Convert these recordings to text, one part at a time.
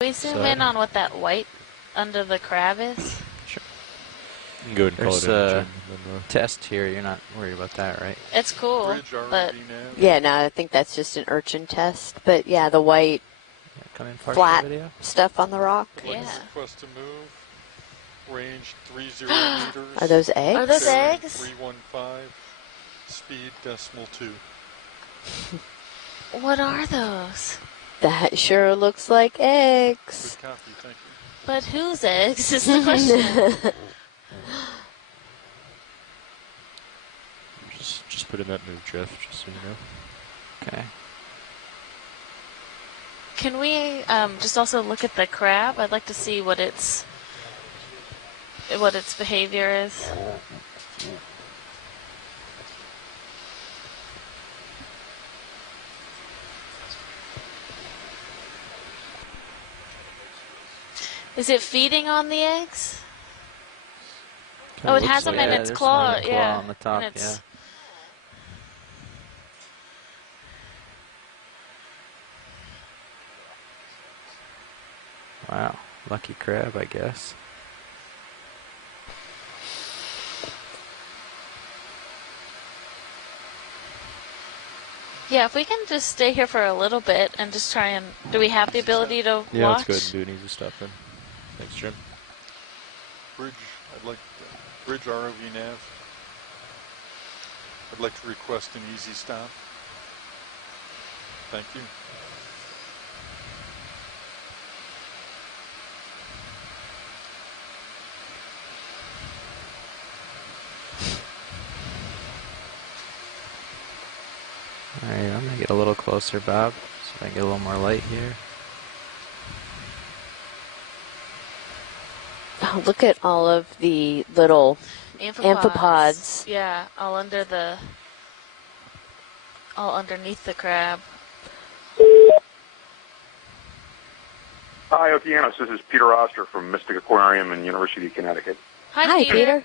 we zoom in on what that white under the crab is? Sure. You can go ahead and call There's it in, a Jim, test here. You're not worried about that, right? It's cool, but... Yeah, no, I think that's just an urchin test. But yeah, the white flat stuff on the rock. Yeah. Request to move. Range 30 meters. Are those eggs? Are those eggs? 315. Speed .2. What are those? That sure looks like eggs. Good copy, thank you. But whose eggs is the question? Just put in that move, Jeff, just so you know. Okay. Can we just also look at the crab? I'd like to see what its behavior is. Is it feeding on the eggs? Kinda it has them in its claw. Yeah, on the top. Yeah. Wow, lucky crab, I guess. Yeah, if we can just stay here for a little bit and just try and... Do we have the ability to Yeah, watch? let's go ahead and do an easy stop then. Thanks, Jim. Bridge, Bridge ROV nav. I'd like to request an easy stop. Thank you. Alright, I'm going to get a little closer, Bob, so I can get a little more light here. Oh, look at all of the little amphipods. Yeah, all underneath the crab. Hi, Okeanos. This is Peter Oster from Mystic Aquarium in University of Connecticut. Hi, Peter.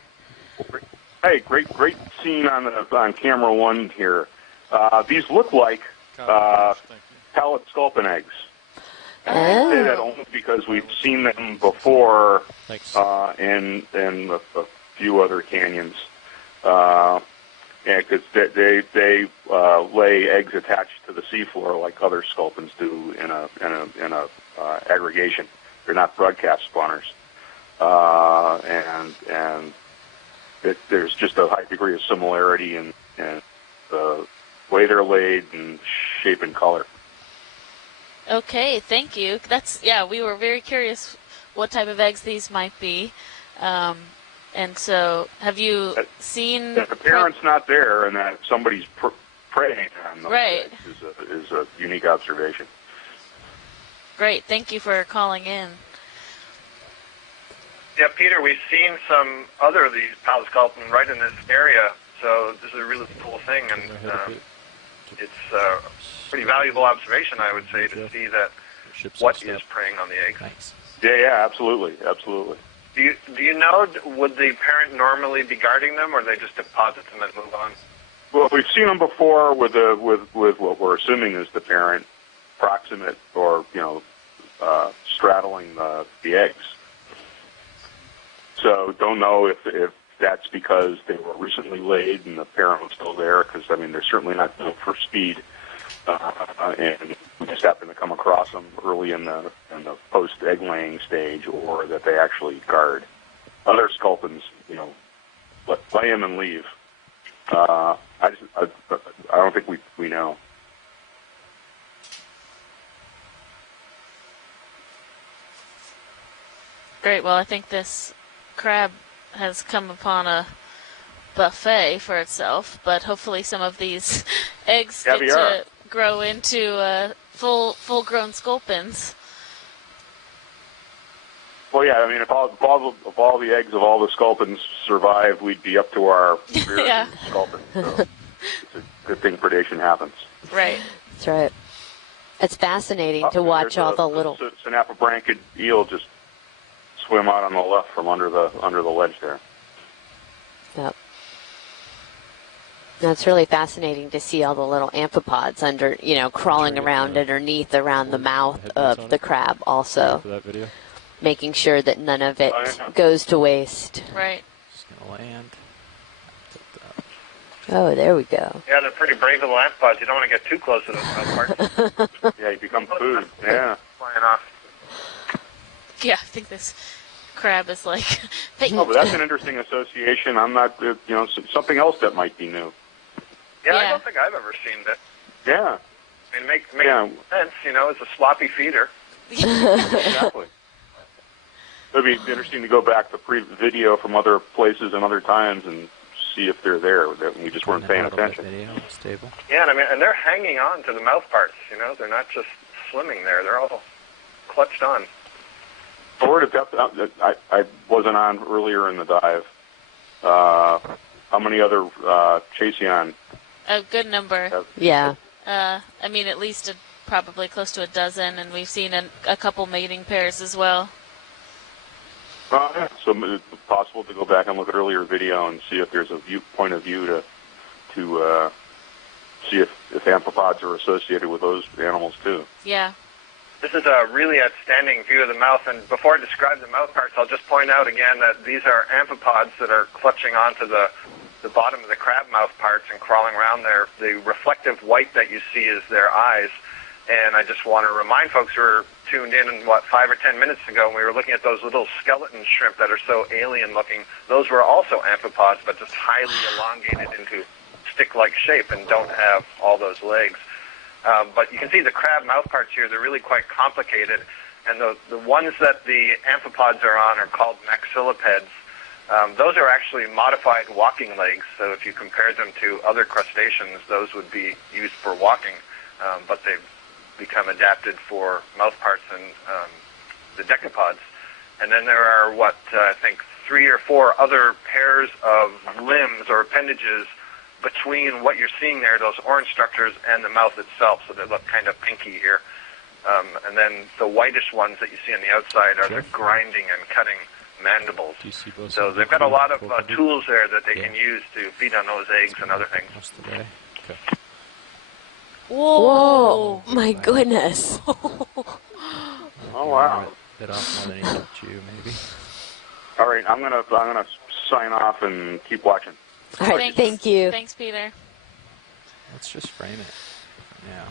Hey, great scene on camera one here. These look like pallet sculpin eggs. And I say that only because we've seen them before in a few other canyons. Because they lay eggs attached to the seafloor like other sculpins do in a aggregation. They're not broadcast spawners, and there's just a high degree of similarity in the way they're laid and shape and color. Okay, thank you. We were very curious what type of eggs these might be. And so, have you seen... That the parent's not there and that somebody's preying on them is a unique observation. Great, thank you for calling in. Yeah, Peter, we've seen some other of these pallet sculpin right in this area, so this is a really cool thing, and it's a pretty valuable observation, I would say, to see that what is preying on the eggs. Thanks. Yeah, absolutely. Do you know, would the parent normally be guarding them, or they just deposit them and move on? Well, we've seen them before with what we're assuming is the parent proximate or straddling the eggs. So don't know if that's because they were recently laid and the parent was still there, because they're certainly not built for speed, and we just happen to come across them early in the post egg laying stage, or that they actually guard. Other sculpins, lay them and leave. I don't think we know. Great, well, I think this crab has come upon a buffet for itself, but hopefully some of these eggs get to grow into full-grown sculpins. Well, yeah, if all the eggs of all the sculpins survived, we'd be up to our rear sculpin. So it's a good thing predation happens. Right. That's right. It's fascinating to watch all the little... Synapobranchid eel just swim out on the left from under the ledge there. Yep. That's really fascinating to see all the little amphipods under, crawling around underneath around the mouth of the crab also. For that video. Making sure that none of it goes to waste. Right. Just going to land. Oh, there we go. Yeah, they're pretty brave little amphipods. You don't want to get too close to those parts. Yeah, you become food. Yeah. Flying off. Yeah, I think this crab is like... Oh, but that's an interesting association. I'm not, something else that might be new. Yeah, I don't think I've ever seen that. Yeah. I mean, makes sense, it's a sloppy feeder. Exactly. It'd be interesting to go back to video from other places and other times and see if they're there. That we just weren't paying attention. Stable. Yeah, and they're hanging on to the mouth parts. They're not just swimming there. They're all clutched on. Or to depth, I wasn't on earlier in the dive. How many other Chaseon? A good number. Yeah. I mean, at least probably close to a dozen, and we've seen a couple mating pairs as well. Yeah. So it's possible to go back and look at earlier video and see if there's a point of view to see if amphipods are associated with those animals too. Yeah. This is a really outstanding view of the mouth, and before I describe the mouth parts, I'll just point out again that these are amphipods that are clutching onto the bottom of the crab mouth parts and crawling around there. The reflective white that you see is their eyes, and I just want to remind folks who are tuned in, 5 or 10 minutes ago, when we were looking at those little skeleton shrimp that are so alien-looking. Those were also amphipods, but just highly elongated into stick-like shape and don't have all those legs. But you can see the crab mouth parts here, they're really quite complicated. And the ones that the amphipods are on are called maxillipeds. Those are actually modified walking legs. So if you compare them to other crustaceans, those would be used for walking. But they've become adapted for mouth parts and the decapods. And then there are, I think 3 or 4 other pairs of limbs or appendages between what you're seeing there, those orange structures, and the mouth itself, so they look kind of pinky here. And then the whitish ones that you see on the outside are the grinding and cutting mandibles. So they've got a lot of tools there that they can use to feed on those eggs and other things. Okay. Whoa! My goodness. Oh, wow. Bit off more than he did you, maybe. All right, I'm gonna sign off and keep watching. All right, thank you. Thanks, Peter. Let's just frame it now.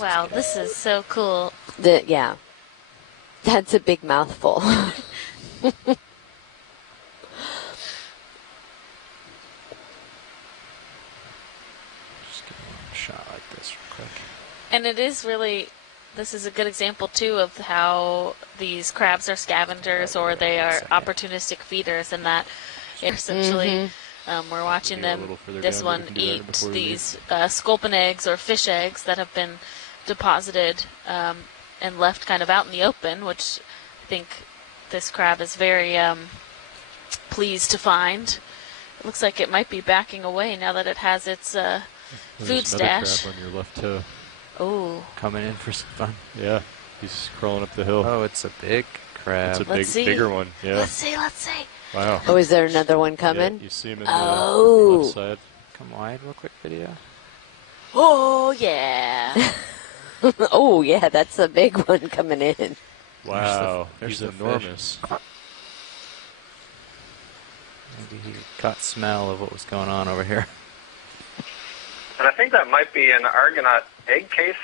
Wow, this is so cool. Yeah. That's a big mouthful. Just get one shot like this real quick. And it is really, this is a good example, too, of how these crabs are scavengers or they are opportunistic feeders, and that essentially we're watching this one eat these sculpin eggs or fish eggs that have been deposited and left kind of out in the open, which I think this crab is very pleased to find. It looks like it might be backing away now that it has its food stash. Crab on your left toe. Oh. Coming in for some fun. Yeah, he's crawling up the hill. Oh, it's a big crab. It's a bigger one. Yeah. Let's see. Wow. Oh, is there another one coming? Yeah, you see him in the left side. Come wide real quick video. Oh, yeah. Oh, yeah, that's a big one coming in. Wow, There's he's the enormous. Maybe he caught smell of what was going on over here. And I think that might be an Argonaut egg case